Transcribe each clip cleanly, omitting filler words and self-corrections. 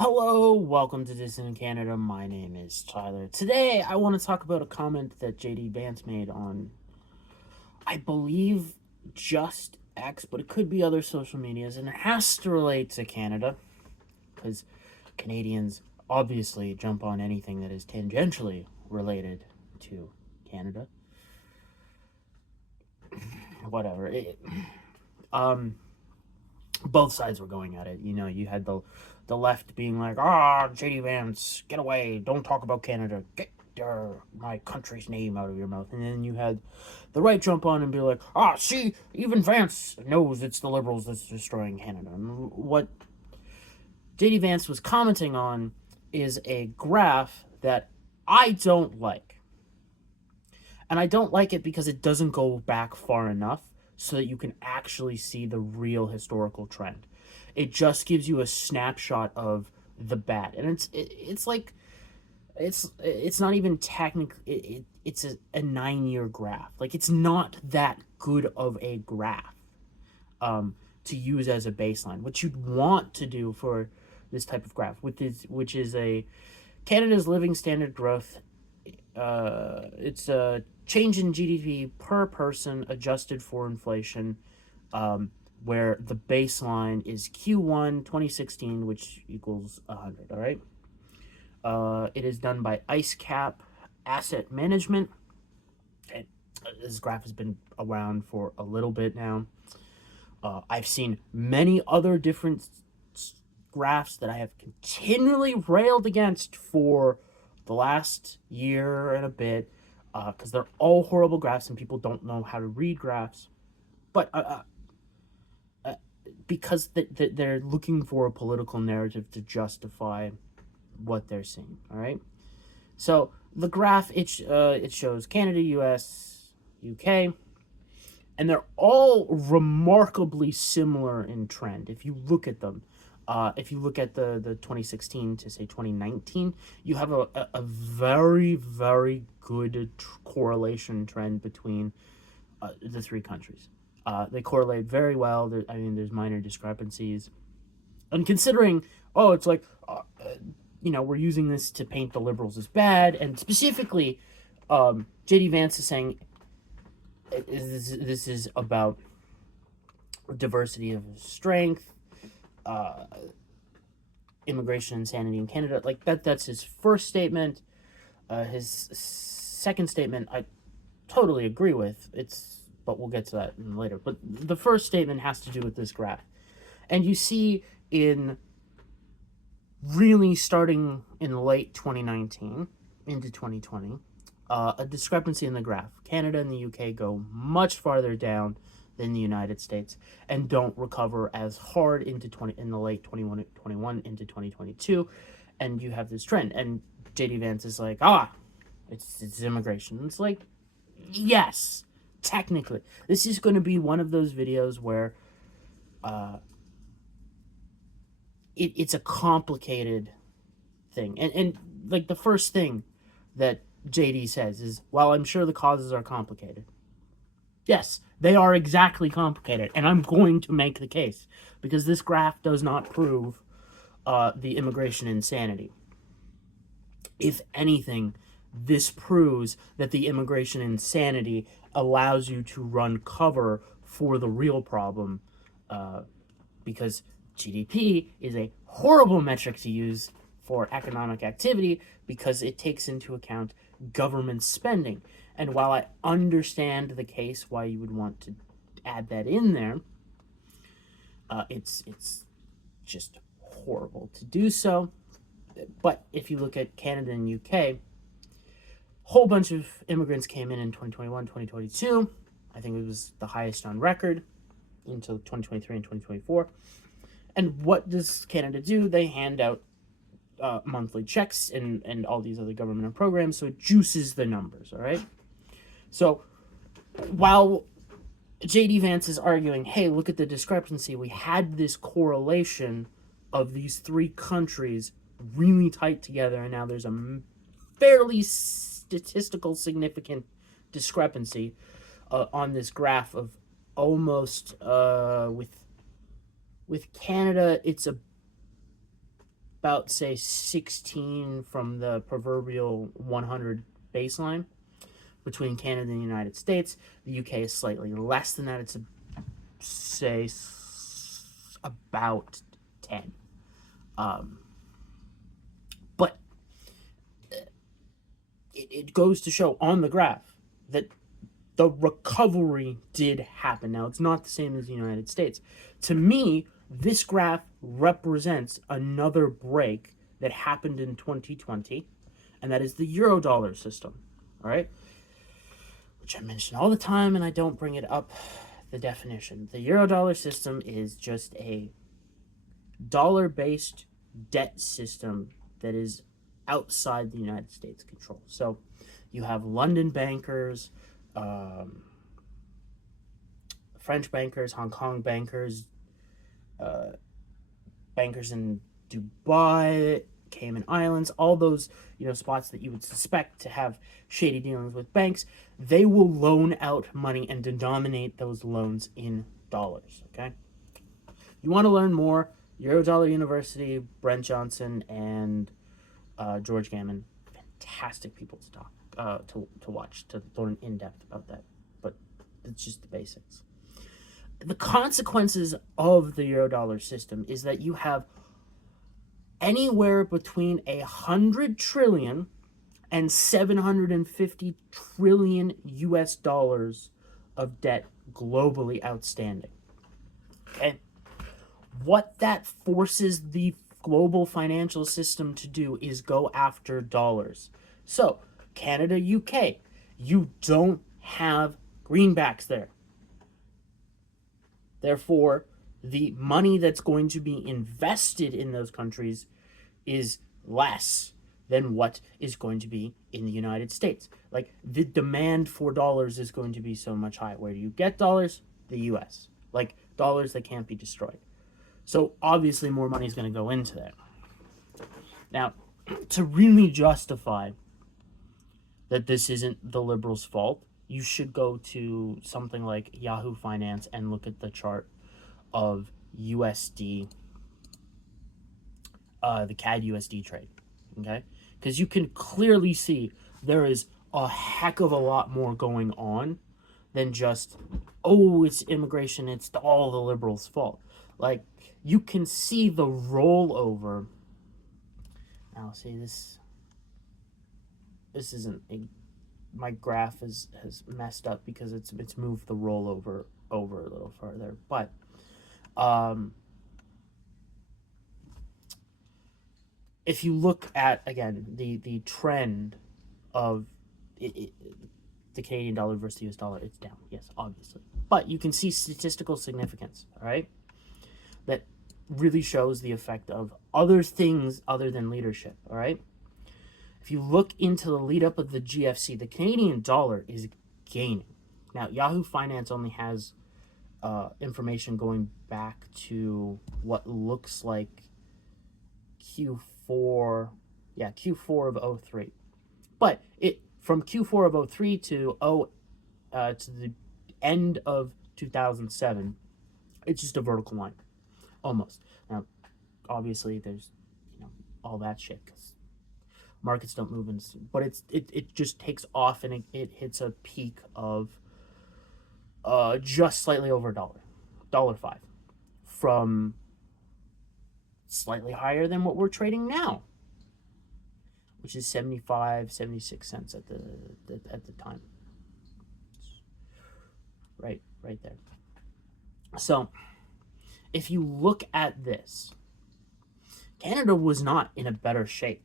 Hello, welcome to Dissident Canada. My name is Tyler. Today, I want to talk about a comment that JD Vance made on, I believe, just X, but it could be other social medias, and it has to relate to Canada, because Canadians obviously jump on anything that is tangentially related to Canada. Whatever. Both sides were going at it. You know, you had the left being like, JD Vance, get away, don't talk about Canada, get my country's name out of your mouth. And then you had the right jump on and be like, see, even Vance knows it's the Liberals that's destroying Canada. And what JD Vance was commenting on is a graph that I don't like. And I don't like it because it doesn't go back far enough so that you can actually see the real historical trend. It just gives you a snapshot of the bad, and it's like it's not even technically it's a 9-year graph. Like, it's not that good of a graph to use as a baseline. What you'd want to do for this type of graph, which is a Canada's living standard growth. It's a change in GDP per person adjusted for inflation, where the baseline is Q1 2016, which equals 100. All right. It is done by IceCap Asset Management. And this graph has been around for a little bit now. I've seen many other different graphs that I have continually railed against for the last year and a bit, because they're all horrible graphs and people don't know how to read graphs. But because they're looking for a political narrative to justify what they're seeing. All right. So the graph, it shows Canada, U.S., UK, and they're all remarkably similar in trend. If you look at them, if you look at the 2016 to say 2019, you have a very, very good correlation trend between the three countries. They correlate very well. There's minor discrepancies. And considering, it's like, we're using this to paint the Liberals as bad, and specifically, JD Vance is saying this is about diversity of strength, immigration insanity in Canada. Like, that's his first statement. His second statement, I totally agree with. But we'll get to that later. But the first statement has to do with this graph. And you see in really starting in late 2019 into 2020, a discrepancy in the graph. Canada and the UK go much farther down than the United States and don't recover as hard in the late 2021 into 2022, and you have this trend. And JD Vance is like, it's immigration. It's like, yes, technically, this is going to be one of those videos where it's a complicated thing. And like, the first thing that JD says is, well, I'm sure the causes are complicated. Yes, they are exactly complicated, and I'm going to make the case, because this graph does not prove the immigration insanity. If anything, this proves that the immigration insanity allows you to run cover for the real problem, because GDP is a horrible metric to use for economic activity because it takes into account government spending. And while I understand the case why you would want to add that in there, it's just horrible to do so. But if you look at Canada and UK, whole bunch of immigrants came in 2021, 2022. I think it was the highest on record until 2023 and 2024. And what does Canada do? They hand out monthly checks and all these other government programs, so it juices the numbers, all right? So while JD Vance is arguing, hey, look at the discrepancy, we had this correlation of these three countries really tight together, and now there's a fairly statistical significant discrepancy on this graph of almost with Canada, it's about say 16 from the proverbial 100 baseline between Canada and the United States. The UK is slightly less than that. It's say about 10. But it goes to show on the graph that the recovery did happen. Now, it's not the same as the United States. To me, this graph represents another break that happened in 2020, and that is the Eurodollar system. All right? Which I mention all the time, and I don't bring it up, the definition. The Eurodollar system is just a dollar-based debt system that is outside the United States control. So you have London bankers, French bankers, Hong Kong bankers, bankers in Dubai, Cayman Islands, all those spots that you would suspect to have shady dealings with banks. They will loan out money and denominate those loans in dollars. Okay, you want to learn more? Eurodollar University, Brent Johnson and George Gammon, fantastic people to talk to watch, to learn in depth about that. But it's just the basics. The consequences of the Eurodollar system is that you have anywhere between 100 trillion and 750 trillion US dollars of debt globally outstanding. Okay? What that forces the global financial system to do is go after dollars. So, Canada, UK, you don't have greenbacks there. Therefore, the money that's going to be invested in those countries is less than what is going to be in the United States. Like, the demand for dollars is going to be so much higher. Where do you get dollars? The US. Like, dollars that can't be destroyed. So, obviously, more money is going to go into that. Now, to really justify that this isn't the Liberals' fault, you should go to something like Yahoo Finance and look at the chart of USD, the CAD USD trade, okay? Because you can clearly see there is a heck of a lot more going on than just, oh, it's immigration, it's all the Liberals' fault. Like, you can see the rollover. Now, see, this isn't a... My graph has messed up because it's moved the rollover over a little further. But if you look at, again, the trend of the Canadian dollar versus the US dollar, it's down. Yes, obviously. But you can see statistical significance, all right? That really shows the effect of other things other than leadership, all right? If you look into the lead up of the GFC, the Canadian dollar is gaining. Now, Yahoo Finance only has information going back to what looks like Q4 of 03. But it from Q4 of 03 to the end of 2007, it's just a vertical line, almost. Now, obviously, there's all that shit because markets don't move, but it just takes off and it hits a peak of just slightly over $1.05, from slightly higher than what we're trading now, which is 76 cents at the time. Right there. So, if you look at this, Canada was not in a better shape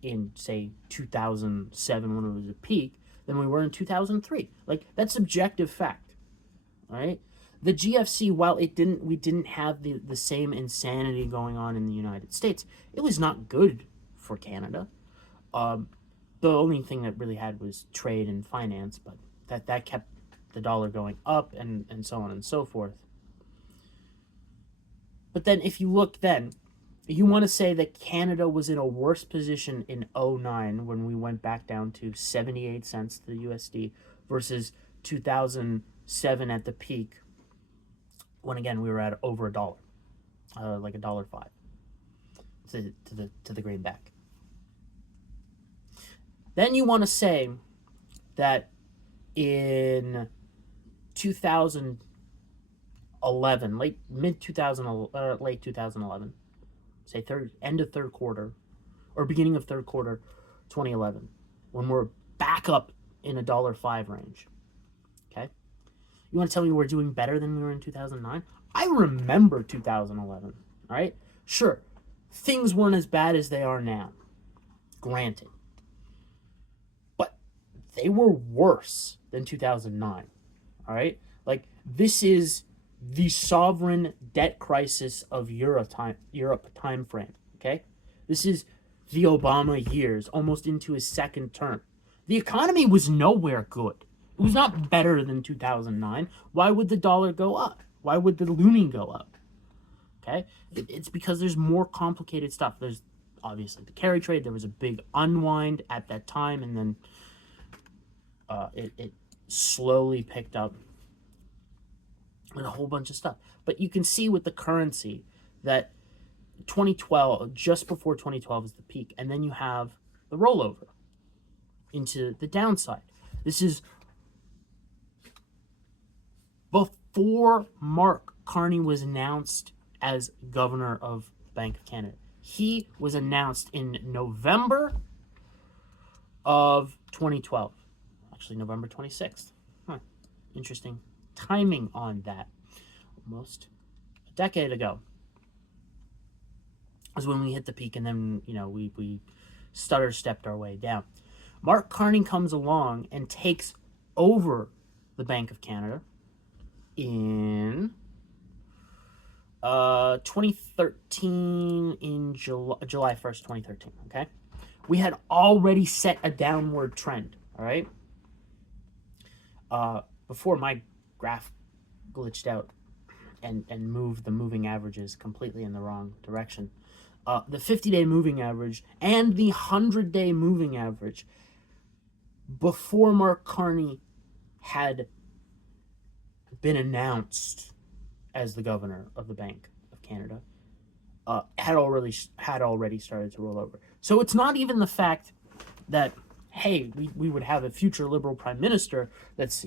in, say, 2007 when it was at peak than we were in 2003. Like, that's subjective fact, right? The GFC, while we didn't have the same insanity going on in the United States, it was not good for Canada. The only thing that really had was trade and finance, but that kept the dollar going up and so on and so forth. But then if you look then, you want to say that Canada was in a worse position in 09 when we went back down to 78 cents to the USD versus 2007 at the peak when, again, we were at over $1, like $1.05. to the greenback. Then you want to say that in 2011, late 2011, say end of third quarter or beginning of third quarter 2011, when we're back up in $1.05 range. Okay? You want to tell me we're doing better than we were in 2009? I remember 2011, all right? Sure, things weren't as bad as they are now, granted. But they were worse than 2009, all right? Like, this is the sovereign debt crisis of Europe time frame, okay? This is the Obama years, almost into his second term. The economy was nowhere good. It was not better than 2009. Why would the dollar go up? Why would the loonie go up? Okay? It's because there's more complicated stuff. There's obviously the carry trade. There was a big unwind at that time, and then it slowly picked up and a whole bunch of stuff. But you can see with the currency that 2012, just before 2012 is the peak, and then you have the rollover into the downside. This is before Mark Carney was announced as governor of Bank of Canada. He was announced in November of 2012. Actually, November 26th. Interesting timing on that. Almost a decade ago is when we hit the peak, and then, we stutter-stepped our way down. Mark Carney comes along and takes over the Bank of Canada in 2013, in July 1st, 2013, okay? We had already set a downward trend, all right? Before my graph glitched out and moved the moving averages completely in the wrong direction. The 50-day moving average and the 100-day moving average before Mark Carney had been announced as the governor of the Bank of Canada had already started to roll over. So it's not even the fact that, hey, we would have a future Liberal Prime Minister that's,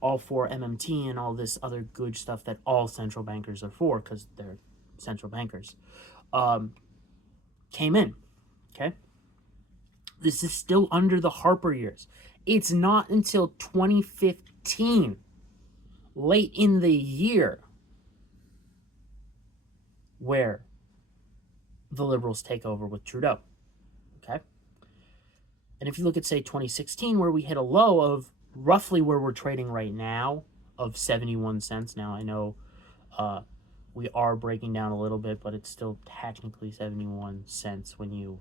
all for MMT and all this other good stuff that all central bankers are for, because they're central bankers, came in, okay? This is still under the Harper years. It's not until 2015, late in the year, where the Liberals take over with Trudeau, okay? And if you look at, say, 2016, where we hit a low of roughly where we're trading right now of 71 cents. Now, I know we are breaking down a little bit, but it's still technically 71 cents when you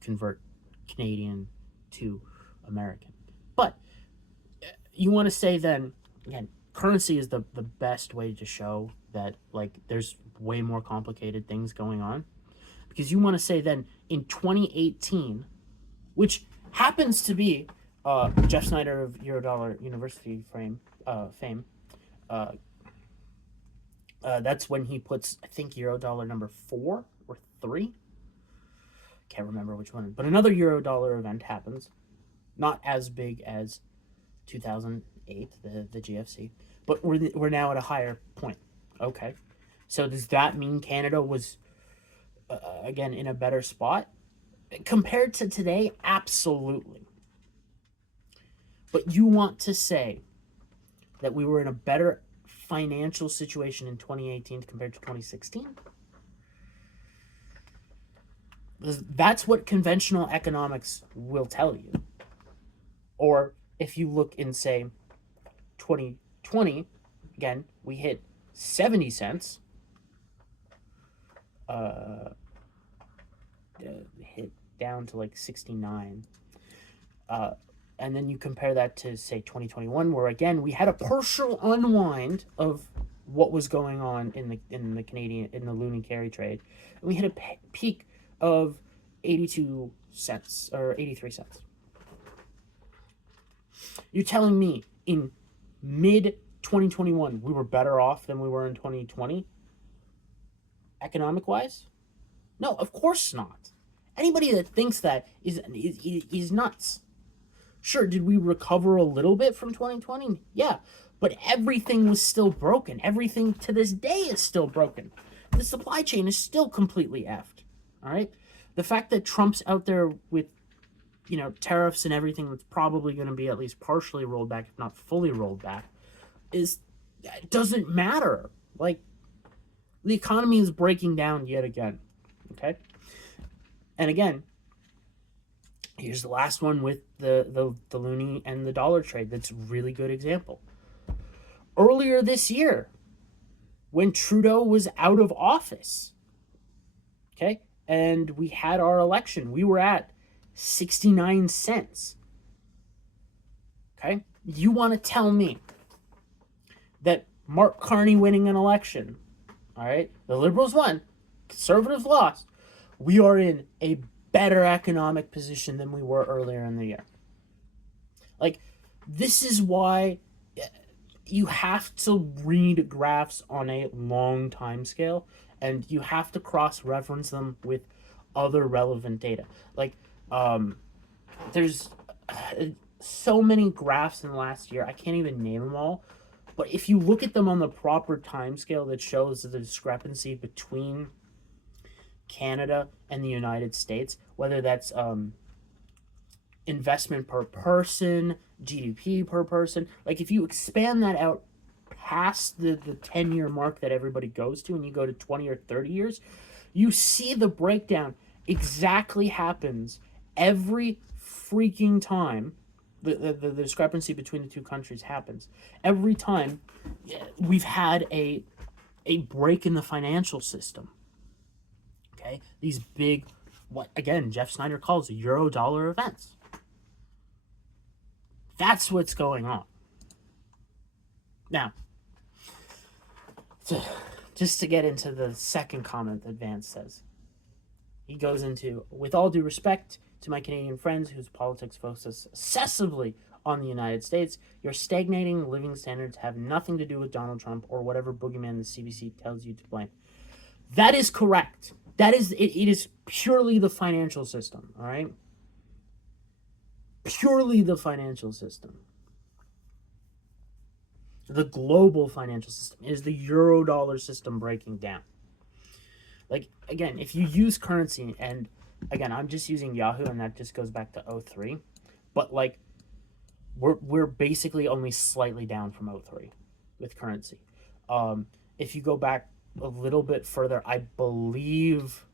convert Canadian to American. But you want to say then, again, currency is the best way to show that, like, there's way more complicated things going on. Because you want to say then in 2018, which happens to be Jeff Snyder of Eurodollar University fame, that's when he puts, I think, Eurodollar number 4 or 3. Can't remember which one. But another Eurodollar event happens. Not as big as 2008, the GFC. But we're now at a higher point. Okay. So does that mean Canada was, again, in a better spot? Compared to today, absolutely. But you want to say that we were in a better financial situation in 2018 compared to 2016? That's what conventional economics will tell you. Or if you look in, say, 2020, again, we hit 70 cents. Hit down to like 69. And then you compare that to, say, 2021, where, again, we had a partial unwind of what was going on in the Canadian, in the loonie carry trade. And we hit a peak of 82 cents, or 83 cents. You're telling me in mid-2021 we were better off than we were in 2020, economic-wise? No, of course not. Anybody that thinks that is nuts. Sure, did we recover a little bit from 2020? Yeah, but everything was still broken. Everything to this day is still broken. The supply chain is still completely effed. All right? The fact that Trump's out there with, tariffs and everything that's probably going to be at least partially rolled back, if not fully rolled back, it doesn't matter. Like, the economy is breaking down yet again. Okay? And again, here's the last one with the loonie and the dollar trade. That's a really good example. Earlier this year, when Trudeau was out of office, okay, and we had our election, we were at 69 cents. Okay? You want to tell me that Mark Carney winning an election, all right, the Liberals won, Conservatives lost, we are in a better economic position than we were earlier in the year. Like, this is why you have to read graphs on a long time scale, and you have to cross-reference them with other relevant data. Like, there's so many graphs in the last year, I can't even name them all, but if you look at them on the proper time scale that shows the discrepancy between Canada and the United States, whether that's investment per person, GDP per person, like if you expand that out past the 10-year mark that everybody goes to and you go to 20 or 30 years, you see the breakdown exactly happens every freaking time the discrepancy between the two countries happens. Every time we've had a break in the financial system. Okay? These big, what again Jeff Snyder calls Euro-dollar events. That's what's going on. Now, just to get into the second comment that Vance says, he goes into, with all due respect to my Canadian friends whose politics focus excessively on the United States, your stagnating living standards have nothing to do with Donald Trump or whatever boogeyman the CBC tells you to blame. That is correct. That is, it is purely the financial system, all right? Purely the financial system. The global financial system is the euro-dollar system breaking down. Like, again, if you use currency, and again, I'm just using Yahoo, and that just goes back to 03, but like, we're basically only slightly down from 03 with currency. If you go back a little bit further, I believe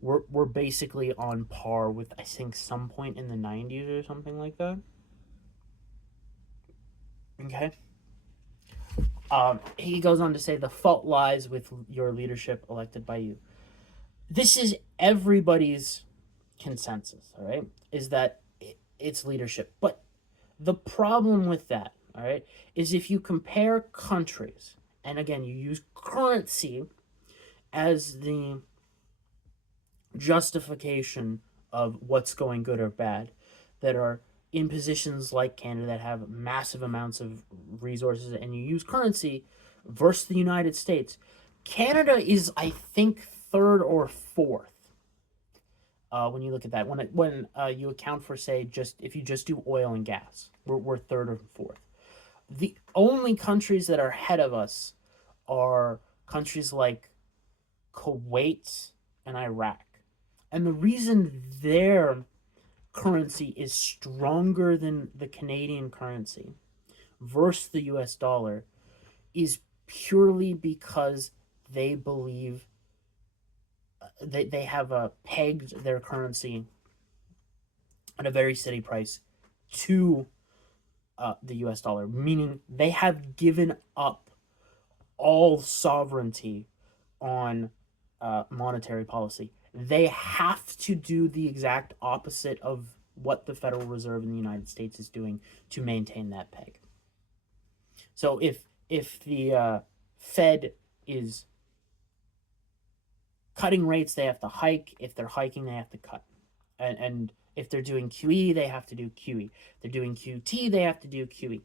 we're basically on par with, I think, some point in the 90s or something like that. Okay. He goes on to say the fault lies with your leadership elected by you. This is everybody's consensus, all right, is that it's leadership. But the problem with that, all right, is if you compare countries, and again, you use currency as the justification of what's going good or bad, that are in positions like Canada that have massive amounts of resources, and you use currency versus the United States, Canada is, I think, third or fourth. When you look at that, when you account for, say, if you just do oil and gas, we're third or fourth. The only countries that are ahead of us are countries like Kuwait and Iraq. And the reason their currency is stronger than the Canadian currency versus the US dollar is purely because they believe they have pegged their currency at a very steady price to the US dollar, meaning they have given up all sovereignty on monetary policy. They have to do the exact opposite of what the Federal Reserve in the United States is doing to maintain that peg. So if the Fed is cutting rates, they have to hike. If they're hiking, they have to cut. And if they're doing QE, they have to do QE. If they're doing QT, they have to do QE.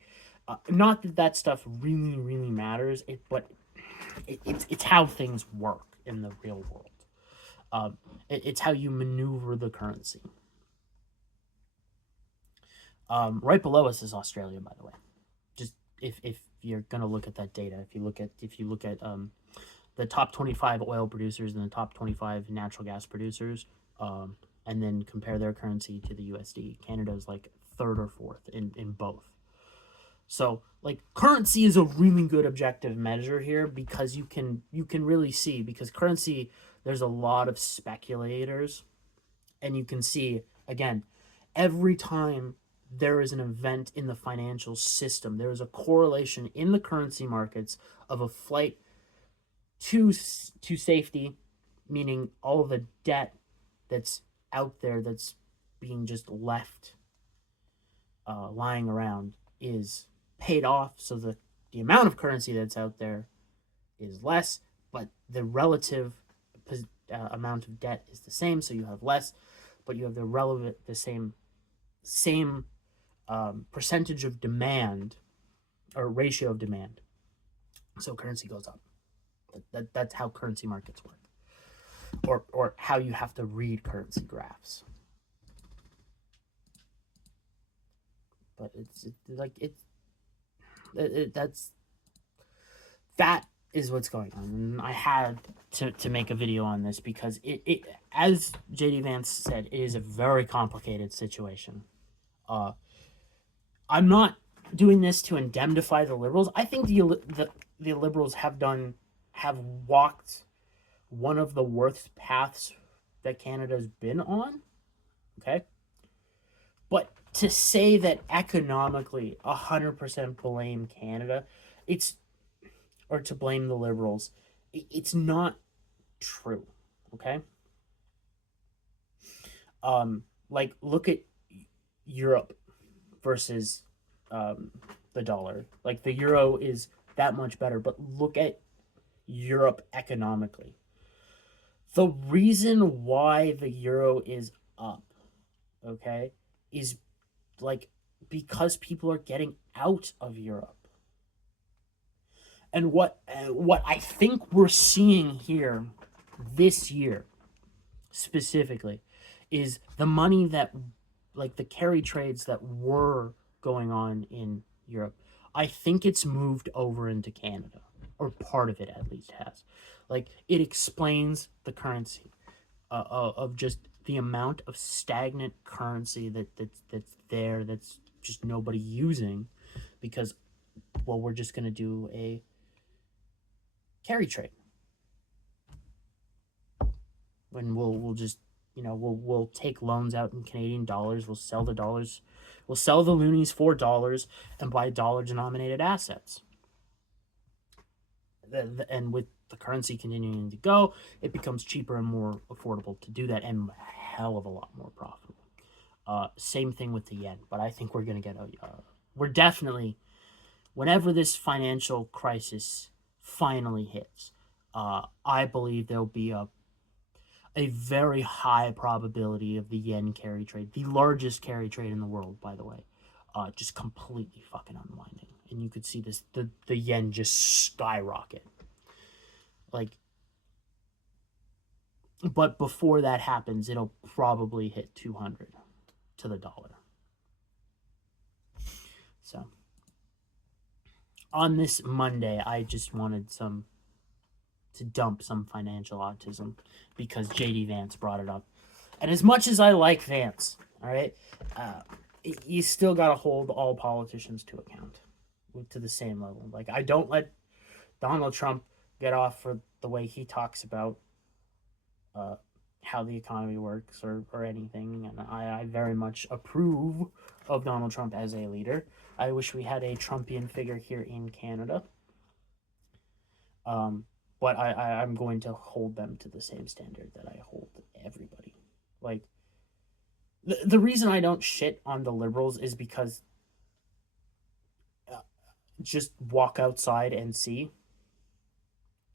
Not that stuff really, really matters, but it's how things work in the real world. It's how you maneuver the currency. Right below us is Australia, by the way. Just if you're gonna look at that data, if you look at the top 25 oil producers and the top 25 natural gas producers, and then compare their currency to the USD, Canada's like third or fourth in both. So like currency is a really good objective measure here because you can really see, because currency, there's a lot of speculators, and you can see again every time there is an event in the financial system, there is a correlation in the currency markets of a flight to safety, meaning all the debt that's out there that's being just left lying around is paid off, so the amount of currency that's out there is less, but the relative amount of debt is the same, so you have less, but you have the same percentage of demand or ratio of demand, so currency goes up. That's how currency markets work, or how you have to read currency graphs. But that is what's going on. And I had to make a video on this because it as JD Vance said, it is a very complicated situation. I'm not doing this to indemnify the Liberals. I think the Liberals have walked one of the worst paths that Canada's been on. Okay? But to say that economically 100% blame Canada, or to blame the Liberals, it's not true. Okay? Like look at Europe versus the dollar. Like the euro is that much better, but look at Europe economically. The reason why the euro is up, okay, is like because people are getting out of Europe. And what I think we're seeing here this year specifically is the money that, like the carry trades that were going on in Europe, I think it's moved over into Canada, or part of it at least has. Like it explains the currency of just the amount of stagnant currency that's there, that's just nobody using, because, well, we're just going to do a carry trade. And we'll just, we'll take loans out in Canadian dollars, we'll sell the dollars, we'll sell the loonies for dollars and buy dollar denominated assets. And with the currency continuing to go, it becomes cheaper and more affordable to do that, and a hell of a lot more profitable. Same thing with the yen, but I think we're going to get we're definitely, whenever this financial crisis finally hits, I believe there'll be a very high probability of the yen carry trade, the largest carry trade in the world, by the way, just completely fucking unwinding. And you could see the yen just skyrocket. But before that happens, it'll probably hit 200 to the dollar. So, on this Monday, I just wanted to dump some financial autism because JD Vance brought it up. And as much as I like Vance, all right, you still got to hold all politicians to account to the same level. Like, I don't let Donald Trump get off for the way he talks about how the economy works or anything. And I very much approve of Donald Trump as a leader. I wish we had a Trumpian figure here in Canada. But I'm going to hold them to the same standard that I hold everybody. Like, the reason I don't shit on the Liberals is because just walk outside and see.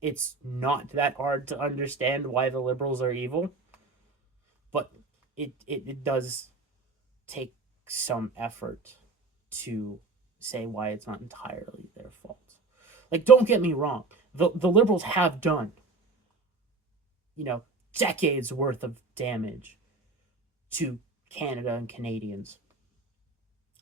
It's not that hard to understand why the Liberals are evil, but it does take some effort to say why it's not entirely their fault. Like, don't get me wrong. The Liberals have done, decades worth of damage to Canada and Canadians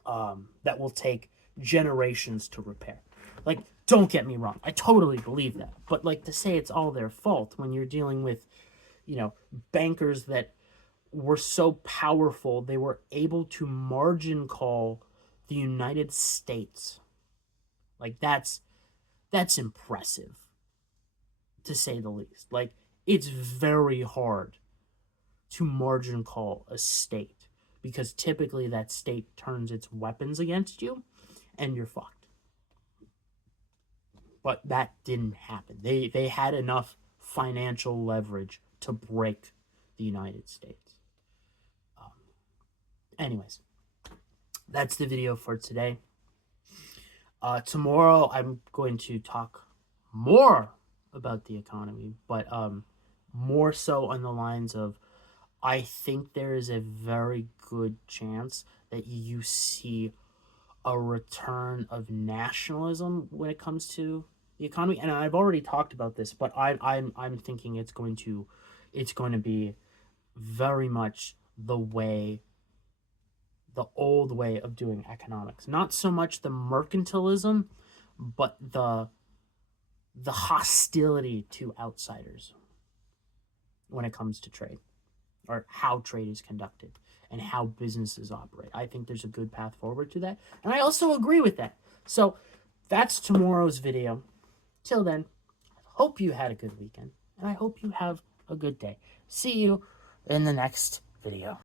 that will take generations to repair. Like, don't get me wrong, I totally believe that. But, like, to say it's all their fault when you're dealing with, bankers that were so powerful, they were able to margin call the United States. Like, that's impressive, to say the least. Like, it's very hard to margin call a state because typically that state turns its weapons against you and you're fucked. But that didn't happen. They had enough financial leverage to break the United States. Anyways, that's the video for today. Tomorrow I'm going to talk more about the economy, but more so on the lines of, I think there is a very good chance that you see a return of nationalism when it comes to the economy. And I've already talked about this, but I'm thinking it's going to be very much the old way of doing economics. Not so much the mercantilism, but the hostility to outsiders when it comes to trade, or how trade is conducted and how businesses operate. I think there's a good path forward to that, and I also agree with that. So that's tomorrow's video. Till then, I hope you had a good weekend, and I hope you have a good day. See you in the next video.